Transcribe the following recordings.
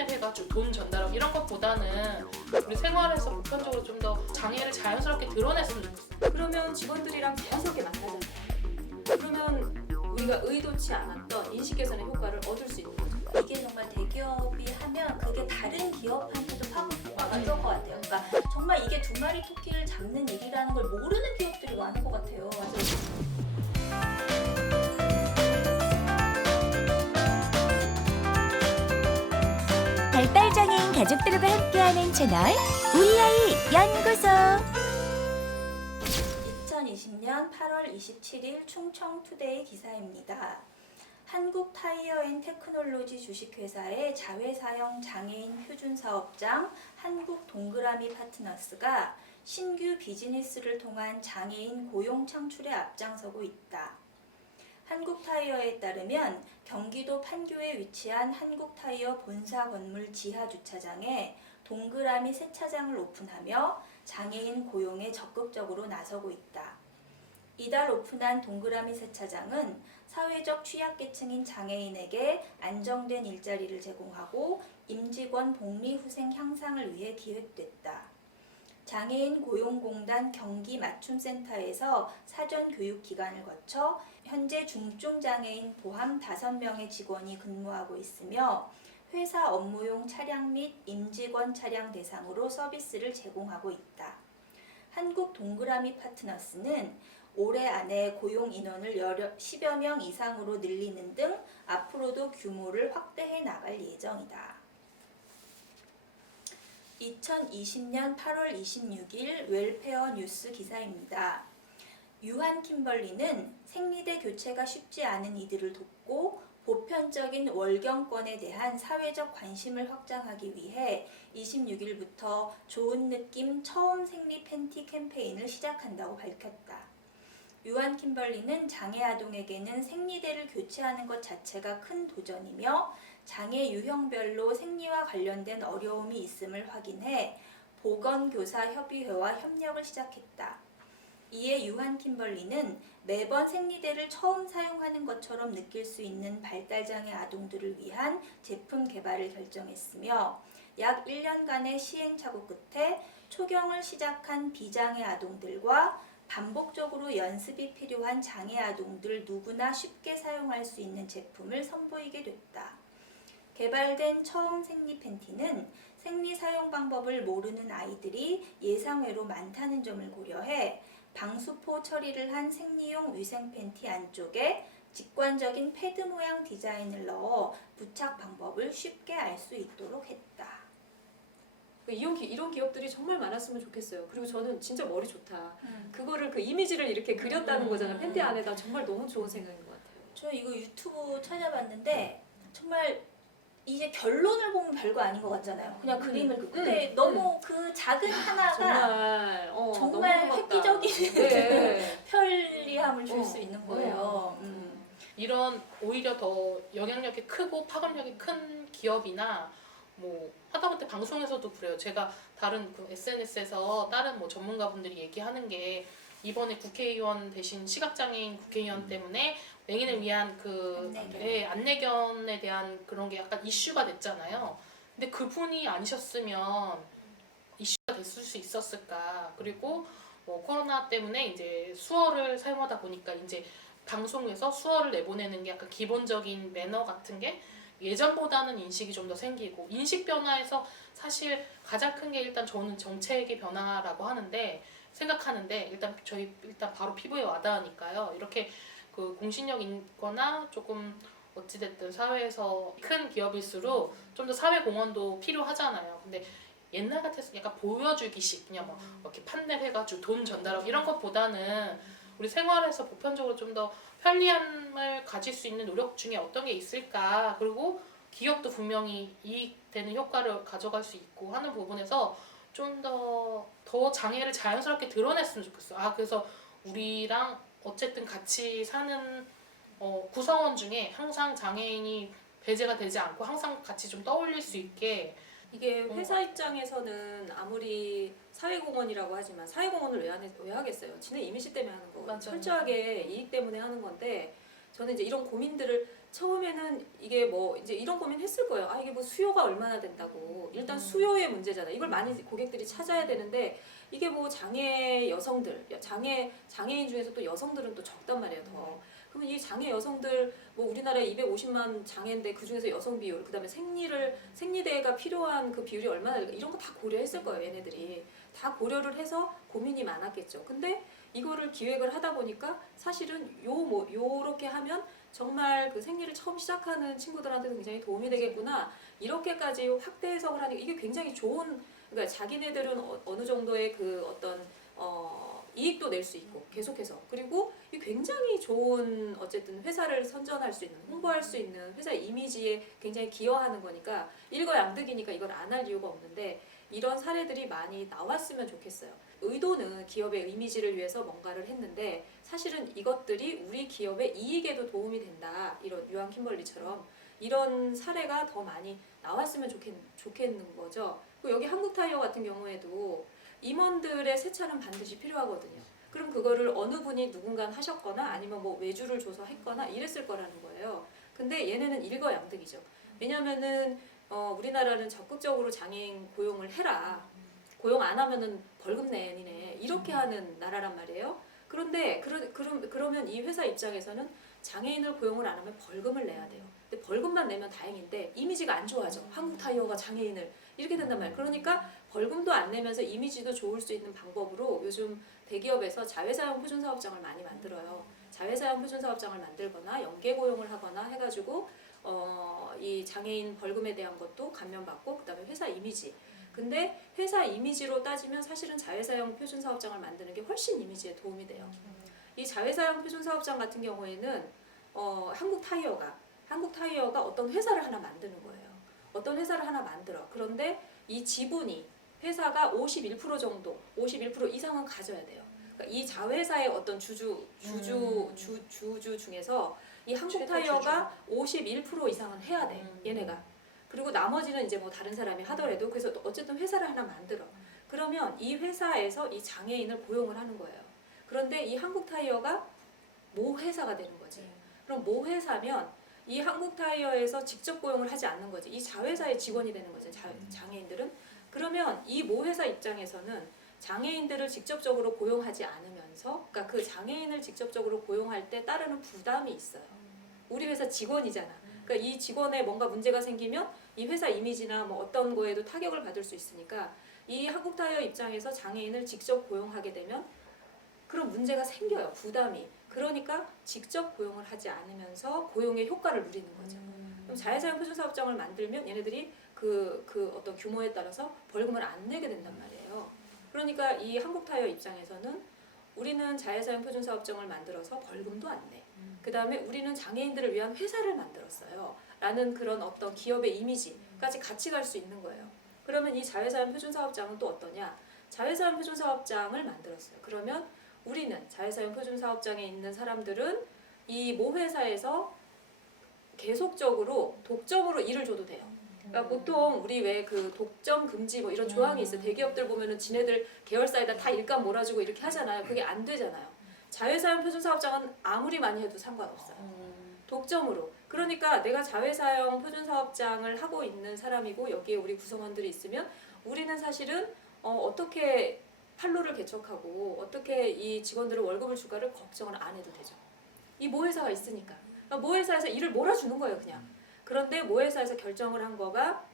판넬 해가지고 돈 전달하고 이런 것보다는 우리 생활에서 보편적으로 좀 더 장애를 자연스럽게 드러냈으면 좋겠어. 그러면 직원들이랑 자연스럽게 만나잖아요. 그러면 우리가 의도치 않았던 인식 개선의 효과를 얻을 수 있는 거죠. 이게 정말 대기업이 하면 그게 다른 기업한테도 파급효과가 있을 것 같아요. 그러니까 정말 이게 두 마리 토끼를 잡는 일이라는 걸 모르는 기업들이 많은 것 같아요. 발달장애인 가족들과 함께하는 채널 우리 아이 연구소. 2020년 8월 27일 충청투데이 기사입니다. 한국타이어앤테크놀로지 주식회사의 자회사형 장애인 표준사업장 한국동그라미 파트너스가 신규 비즈니스를 통한 장애인 고용 창출에 앞장서고 있다. 한국타이어에 따르면 경기도 판교에 위치한 한국타이어 본사 건물 지하 주차장에 동그라미 세차장을 오픈하며 장애인 고용에 적극적으로 나서고 있다. 이달 오픈한 동그라미 세차장은 사회적 취약계층인 장애인에게 안정된 일자리를 제공하고 임직원 복리후생 향상을 위해 기획됐다. 장애인 고용공단 경기맞춤센터에서 사전교육 기간을 거쳐 현재 중증장애인 포함 5명의 직원이 근무하고 있으며 회사 업무용 차량 및 임직원 차량 대상으로 서비스를 제공하고 있다. 한국동그라미 파트너스는 올해 안에 고용 인원을 10여 명 이상으로 늘리는 등 앞으로도 규모를 확대해 나갈 예정이다. 2020년 8월 26일 웰페어 뉴스 기사입니다. 유한 킴벌리는 생리대 교체가 쉽지 않은 이들을 돕고 보편적인 월경권에 대한 사회적 관심을 확장하기 위해 26일부터 좋은 느낌 처음 생리 팬티 캠페인을 시작한다고 밝혔다. 유한 킴벌리는 장애 아동에게는 생리대를 교체하는 것 자체가 큰 도전이며 장애 유형별로 생리와 관련된 어려움이 있음을 확인해 보건교사협의회와 협력을 시작했다. 이에 유한 킴벌리는 매번 생리대를 처음 사용하는 것처럼 느낄 수 있는 발달장애 아동들을 위한 제품 개발을 결정했으며 약 1년간의 시행착오 끝에 초경을 시작한 비장애 아동들과 반복적으로 연습이 필요한 장애 아동들 누구나 쉽게 사용할 수 있는 제품을 선보이게 됐다. 개발된 처음 생리 팬티는 생리 사용 방법을 모르는 아이들이 예상외로 많다는 점을 고려해 방수포 처리를 한 생리용 위생 팬티 안쪽에 직관적인 패드 모양 디자인을 넣어 부착 방법을 쉽게 알 수 있도록 했다. 이런 기업들이 정말 많았으면 좋겠어요. 그리고 저는 진짜 머리 좋다. 그거를 그 이미지를 이렇게 그렸다는 거잖아요. 팬티 안에다. 정말 너무 좋은 생각인 것 같아요. 저 이거 유튜브 찾아봤는데 정말 이제 결론을 보면 별거 아닌 것 같잖아요. 그냥 그림을 근데 너무 그 작은 하나가 정말 너무 획기적인 네. 편리함을 줄 수 있는 거예요. 이런 오히려 더 영향력이 크고 파급력이 큰 기업이나 뭐 하다못해 방송에서도 그래요. 제가 다른 그 SNS에서 다른 뭐 전문가분들이 얘기하는 게 이번에 국회의원 대신 시각장애인 국회의원 때문에 맹인을 위한 그 안내견에 대한 그런 게 약간 이슈가 됐잖아요. 근데 그분이 아니셨으면 이슈가 됐을 수 있었을까. 그리고 뭐 코로나 때문에 이제 수어를 사용하다 보니까 이제 방송에서 수어를 내보내는 게 약간 기본적인 매너 같은 게 예전보다는 인식이 좀 더 생기고 인식 변화에서 사실 가장 큰 게 일단 저는 정책의 변화라고 하는데 생각하는데 일단 바로 피부에 와닿으니까요. 이렇게 그 공신력 있거나 조금 어찌됐든 사회에서 큰 기업일수록 좀 더 사회 공헌도 필요하잖아요. 근데 옛날 같아서 약간 보여주기식 그냥 뭐 이렇게 판넬 해가지고 돈 전달하고 이런 것보다는 우리 생활에서 보편적으로 좀 더 편리함을 가질 수 있는 노력 중에 어떤 게 있을까. 그리고 기업도 분명히 이익되는 효과를 가져갈 수 있고 하는 부분에서 좀 더 장애를 자연스럽게 드러냈으면 좋겠어. 그래서 우리랑 어쨌든 같이 사는 구성원 중에 항상 장애인이 배제가 되지 않고 항상 같이 좀 떠올릴 수 있게 이게 회사 입장에서는 아무리 사회공헌이라고 하지만 사회공헌을 왜 하겠어요? 지네 이미지 때문에 하는 거. 맞아요. 철저하게 이익 때문에 하는 건데 저는 이제 이런 고민들을 처음에는 이게 뭐 이제 이런 고민했을 거예요. 아 이게 뭐 수요가 얼마나 된다고. 일단 수요의 문제잖아. 이걸 많이 고객들이 찾아야 되는데 이게 뭐 장애 여성들, 장애인 중에서 또 여성들은 또 적단 말이에요. 더. 그러면 이 장애 여성들 뭐 우리나라에 250만 장애인데 그 중에서 여성 비율, 그다음에 생리대가 필요한 그 비율이 얼마나 될까 이런 거 다 고려했을 거예요. 얘네들이 다 고려를 해서 고민이 많았겠죠. 근데 이거를 기획을 하다 보니까 사실은 요렇게 하면 정말 그 생리를 처음 시작하는 친구들한테도 굉장히 도움이 되겠구나. 이렇게까지 확대 해석을 하니까 이게 굉장히 좋은, 그러니까 자기네들은 어느 정도의 그 어떤 이익도 낼 수 있고 계속해서, 그리고 이 굉장히 좋은 어쨌든 회사를 선전할 수 있는, 홍보할 수 있는 회사 이미지에 굉장히 기여하는 거니까 일거양득이니까 이걸 안 할 이유가 없는데 이런 사례들이 많이 나왔으면 좋겠어요. 의도는 기업의 이미지를 위해서 뭔가를 했는데 사실은 이것들이 우리 기업의 이익에도 도움이 된다. 이런 유한 킴벌리처럼 이런 사례가 더 많이 나왔으면 좋겠는 거죠. 그리고 여기 한국타이어 같은 경우에도 임원들의 세차는 반드시 필요하거든요. 그럼 그거를 어느 분이 누군가 하셨거나 아니면 뭐 외주를 줘서 했거나 이랬을 거라는 거예요. 근데 얘네는 일거양득이죠. 왜냐면은 우리나라는 적극적으로 장애인 고용을 해라. 고용 안 하면은 벌금 내 니네 이렇게 하는 나라란 말이에요. 그런데 그러면 이 회사 입장에서는 장애인을 고용을 안 하면 벌금을 내야 돼요. 근데 벌금만 내면 다행인데 이미지가 안 좋아져. 한국타이어가 장애인을 이렇게 된단 말이에요. 그러니까 벌금도 안 내면서 이미지도 좋을 수 있는 방법으로 요즘 대기업에서 자회사용 표준사업장을 많이 만들어요. 자회사용 표준사업장을 만들거나 연계 고용을 하거나 해가지고 이 장애인 벌금에 대한 것도 감면받고 그다음에 회사 이미지. 근데 회사 이미지로 따지면 사실은 자회사용 표준사업장을 만드는 게 훨씬 이미지에 도움이 돼요. 이 자회사용 표준사업장 같은 경우에는 한국타이어가 어떤 회사를 하나 만드는 거예요. 어떤 회사를 하나 만들어. 그런데 이 지분이 회사가 51% 정도, 51% 이상은 가져야 돼요. 그러니까 이 자회사의 어떤 주주 중에서 이 한국타이어가 51% 이상은 해야 돼. 얘네가. 그리고 나머지는 이제 뭐 다른 사람이 하더라도 그래서 어쨌든 회사를 하나 만들어. 그러면 이 회사에서 이 장애인을 고용을 하는 거예요. 그런데 이 한국타이어가 모 회사가 되는 거지. 그럼 모 회사면 이 한국타이어에서 직접 고용을 하지 않는 거지. 이 자회사의 직원이 되는 거죠. 장애인들은. 그러면 이 모 회사 입장에서는 장애인들을 직접적으로 고용하지 않으면서, 그러니까 그 장애인을 직접적으로 고용할 때 따르는 부담이 있어요. 우리 회사 직원이잖아. 그러니까 이 직원에 뭔가 문제가 생기면 이 회사 이미지나 뭐 어떤 거에도 타격을 받을 수 있으니까 이 한국타이어 입장에서 장애인을 직접 고용하게 되면 그런 문제가 생겨요. 부담이. 그러니까 직접 고용을 하지 않으면서 고용의 효과를 누리는 거죠. 그럼 자회사용 표준사업장을 만들면 얘네들이 그 어떤 규모에 따라서 벌금을 안 내게 된단 말이에요. 그러니까 이 한국타이어 입장에서는 우리는 자회사용 표준사업장을 만들어서 벌금도 안 내. 그 다음에 우리는 장애인들을 위한 회사를 만들었어요. 라는 그런 어떤 기업의 이미지까지 같이 갈 수 있는 거예요. 그러면 이 자회사용 표준사업장은 또 어떠냐? 자회사용 표준사업장을 만들었어요. 그러면 우리는 자회사용 표준사업장에 있는 사람들은 이 모 회사에서 계속적으로 독점으로 일을 줘도 돼요. 그러니까 보통 우리 왜 그 독점 금지 뭐 이런 조항이 있어요. 대기업들 보면은 지네들 계열사에다 다 일감 몰아주고 이렇게 하잖아요. 그게 안 되잖아요. 자회사용 표준사업장은 아무리 많이 해도 상관없어요. 독점으로. 그러니까 내가 자회사용 표준사업장을 하고 있는 사람이고 여기에 우리 구성원들이 있으면 우리는 사실은 어떻게 판로를 개척하고 어떻게 이 직원들을 월급을 줄까를 걱정을 안 해도 되죠. 이 모 회사가 있으니까. 그러니까 모 회사에서 일을 몰아주는 거예요, 그냥. 그런데 모 회사에서 결정을 한 거가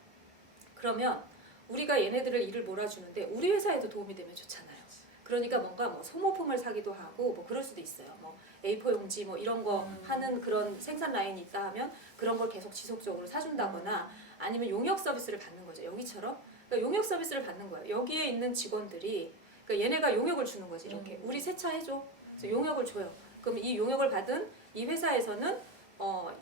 그러면 우리가 얘네들을 일을 몰아주는데 우리 회사에도 도움이 되면 좋잖아요. 그러니까 뭔가 뭐 소모품을 사기도 하고 뭐 그럴 수도 있어요. 뭐 A4 용지 뭐 이런 거 하는 그런 생산 라인이 있다 하면 그런 걸 계속 지속적으로 사준다거나 아니면 용역 서비스를 받는 거죠. 여기처럼. 그러니까 용역 서비스를 받는 거예요. 여기에 있는 직원들이 그러니까 얘네가 용역을 주는 거지. 이렇게 우리 세차해줘. 그래서 용역을 줘요. 그럼 이 용역을 받은 이 회사에서는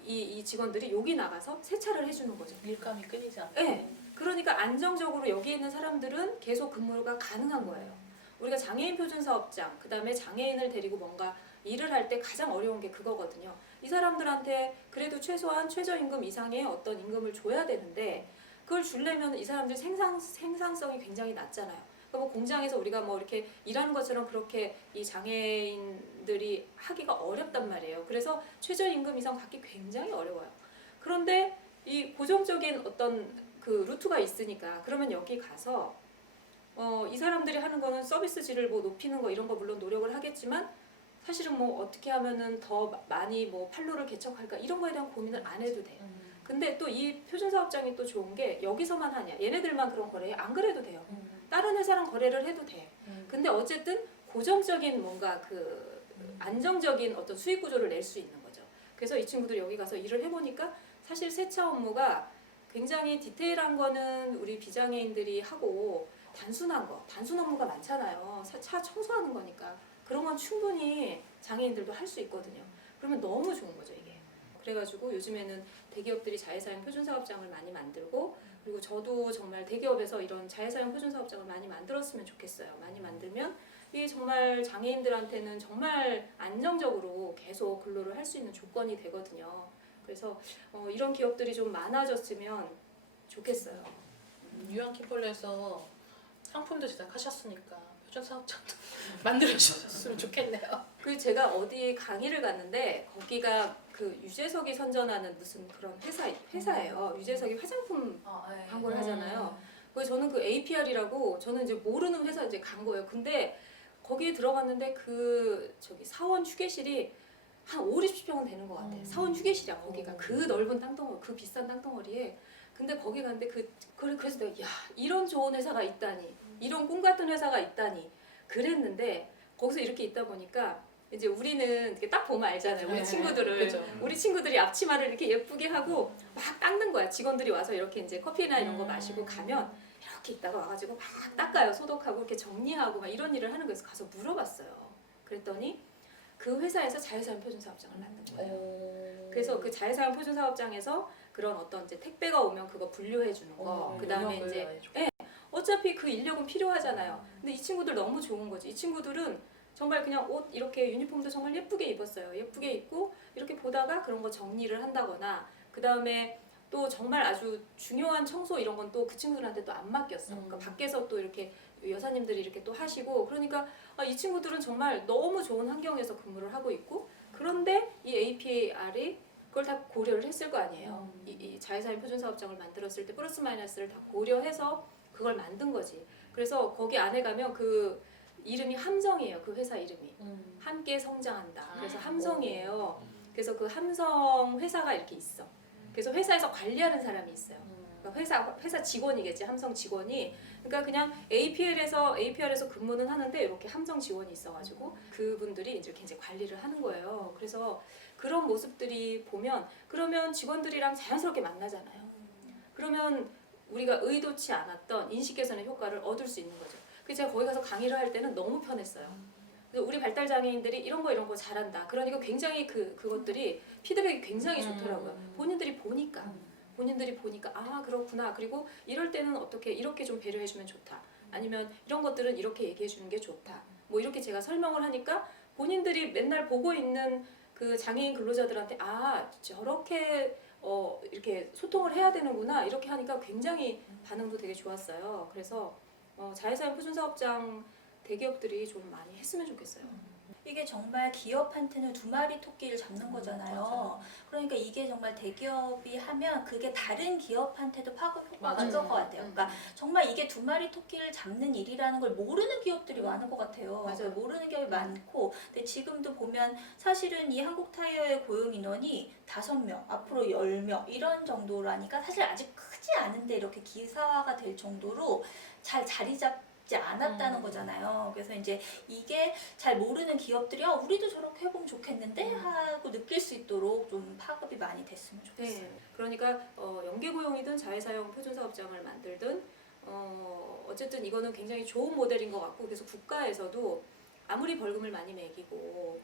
이 직원들이 여기 나가서 세차를 해주는 거죠. 일감이 끊이지 않고. 네. 그러니까 안정적으로 여기 있는 사람들은 계속 근무가 가능한 거예요. 우리가 장애인 표준사업장, 그 다음에 장애인을 데리고 뭔가 일을 할 때 가장 어려운 게 그거거든요. 이 사람들한테 그래도 최소한 최저임금 이상의 어떤 임금을 줘야 되는데 그걸 주려면 이 사람들 생산성이 굉장히 낮잖아요. 그러니까 뭐 공장에서 우리가 뭐 이렇게 일하는 것처럼 그렇게 이 장애인들이 하기가 어렵단 말이에요. 그래서 최저임금 이상 받기 굉장히 어려워요. 그런데 이 고정적인 어떤 그 루트가 있으니까 그러면 여기 가서 이 사람들이 하는 거는 서비스 질을 뭐 높이는 거 이런 거 물론 노력을 하겠지만 사실은 뭐 어떻게 하면은 더 많이 뭐 판로를 개척할까 이런 거에 대한 고민을 안 해도 돼요. 근데 또 이 표준사업장이 또 좋은 게 여기서만 하냐 얘네들만 그런 거래해 안 그래도 돼요. 다른 회사랑 거래를 해도 돼. 근데 어쨌든 고정적인 뭔가 그 안정적인 어떤 수익 구조를 낼 수 있는 거죠. 그래서 이 친구들 여기 가서 일을 해보니까 사실 세차 업무가 굉장히 디테일한 거는 우리 비장애인들이 하고 단순 업무가 많잖아요. 차 청소하는 거니까 그런 건 충분히 장애인들도 할 수 있거든요. 그러면 너무 좋은 거죠 이게. 그래가지고 요즘에는 대기업들이 자회사용 표준사업장을 많이 만들고 그리고 저도 정말 대기업에서 이런 자회사용 표준사업장을 많이 만들었으면 좋겠어요. 많이 만들면 이게 정말 장애인들한테는 정말 안정적으로 계속 근로를 할 수 있는 조건이 되거든요. 그래서 이런 기업들이 좀 많아졌으면 좋겠어요. 유한키폴에서 상품도 제작하셨으니까 표준사업장도 만들어주셨으면 좋겠네요. 그 제가 어디 강의를 갔는데 거기가 그 유재석이 선전하는 무슨 그런 회사예요. 유재석이 화장품 광고를 하잖아요. 그래서 저는 그 APR이라고 저는 이제 모르는 회사 이제 간 거예요. 근데 거기에 들어갔는데 그 저기 사원 휴게실이 한 5, 60평은 되는 것 같아요. 사원 휴게실이야 거기가. 그 넓은 땅덩어리, 그 비싼 땅덩어리에. 근데 거기 갔는데 그래서 내가 야 이런 좋은 회사가 있다니, 이런 꿈 같은 회사가 있다니 그랬는데 거기서 이렇게 있다 보니까 이제 우리는 이렇게 딱 보면 알잖아요. 우리 친구들을 그죠. 우리 친구들이 앞치마를 이렇게 예쁘게 하고 막 닦는 거야. 직원들이 와서 이렇게 이제 커피나 이런 거 마시고 가면 이렇게 있다가 와가지고 막 닦아요. 소독하고 이렇게 정리하고 막 이런 일을 하는 거에서 가서 물어봤어요. 그랬더니 그 회사에서 자유사용 표준사업장을 만든 거예요. 그래서 그 자유사용 표준사업장에서 그런 어떤 이제 택배가 오면 그거 분류해 주는 거, 그 다음에 이제 어차피 그 인력은 필요하잖아요. 근데 이 친구들 너무 좋은 거지. 이 친구들은 정말 그냥 옷 이렇게 유니폼도 정말 예쁘게 입었어요. 예쁘게 입고 이렇게 보다가 그런 거 정리를 한다거나 그 다음에 또 정말 아주 중요한 청소 이런 건 또 그 친구들한테 또 안 맡겼어. 그러니까 밖에서 또 이렇게 여사님들이 이렇게 또 하시고 그러니까 이 친구들은 정말 너무 좋은 환경에서 근무를 하고 있고 그런데 이 APR이 그걸 다 고려를 했을 거 아니에요. 이 자회사용 표준사업장을 만들었을 때 플러스 마이너스를 다 고려해서 그걸 만든 거지. 그래서 거기 안에 가면 그 이름이 함성이에요. 그 회사 이름이 함께 성장한다. 그래서 함성이에요. 그래서 그 함성 회사가 이렇게 있어. 그래서 회사에서 관리하는 사람이 있어요. 그러니까 회사 직원이겠지. 함성 직원이. 그러니까 그냥 APR에서 근무는 하는데 이렇게 함성 지원이 있어가지고 그분들이 이제 이렇게 관리를 하는 거예요. 그래서 그런 모습들이 보면 그러면 직원들이랑 자연스럽게 만나잖아요. 그러면 우리가 의도치 않았던 인식 개선의 효과를 얻을 수 있는 거죠. 그래서 제가 거기 가서 강의를 할 때는 너무 편했어요. 그래서 우리 발달 장애인들이 이런 거 잘한다. 그러니까 굉장히 그것들이 피드백이 굉장히 좋더라고요. 본인들이 보니까 아 그렇구나. 그리고 이럴 때는 어떻게 이렇게 좀 배려해주면 좋다. 아니면 이런 것들은 이렇게 얘기해주는 게 좋다. 뭐 이렇게 제가 설명을 하니까 본인들이 맨날 보고 있는 그 장애인 근로자들한테 아 저렇게 이렇게 소통을 해야 되는구나 이렇게 하니까 굉장히 반응도 되게 좋았어요. 그래서 자회사용 표준사업장 대기업들이 좀 많이 했으면 좋겠어요. 이게 정말 기업한테는 두 마리 토끼를 잡는 거잖아요. 맞아요. 그러니까 이게 정말 대기업이 하면 그게 다른 기업한테도 파급 효과가 맞아요. 있을 것 같아요. 그러니까 정말 이게 두 마리 토끼를 잡는 일이라는 걸 모르는 기업들이 많은 것 같아요. 맞아요. 모르는 기업이 많고, 근데 지금도 보면 사실은 이 한국타이어의 고용 인원이 5명, 앞으로 10명 이런 정도라니까 사실 아직 크지 않은데 이렇게 기사화가 될 정도로 잘 자리 잡지 않았다는 거잖아요. 그래서 이제 이게 잘 모르는 기업들이 우리도 저렇게 해보면 좋겠는데 하고 느낄 수 있도록 좀 파급이 많이 됐으면 좋겠어요. 네. 그러니까 연계고용이든 자회사용 표준사업장을 만들든 어쨌든 이거는 굉장히 좋은 모델인 것 같고 그래서 국가에서도 아무리 벌금을 많이 매기고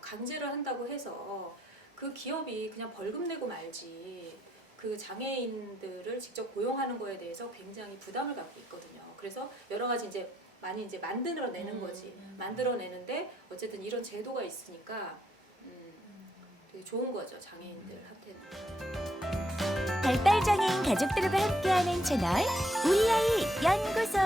강제를 한다고 해서 그 기업이 그냥 벌금 내고 말지 그 장애인들을 직접 고용하는 거에 대해서 굉장히 부담을 갖고 있거든요. 그래서 여러 가지 이제 많이 이제 만들어내는 거지. 만들어내는데 어쨌든 이런 제도가 있으니까 되게 좋은 거죠 장애인들한테는. 발달장애인 가족들과 함께하는 채널 우리 아이 연구소.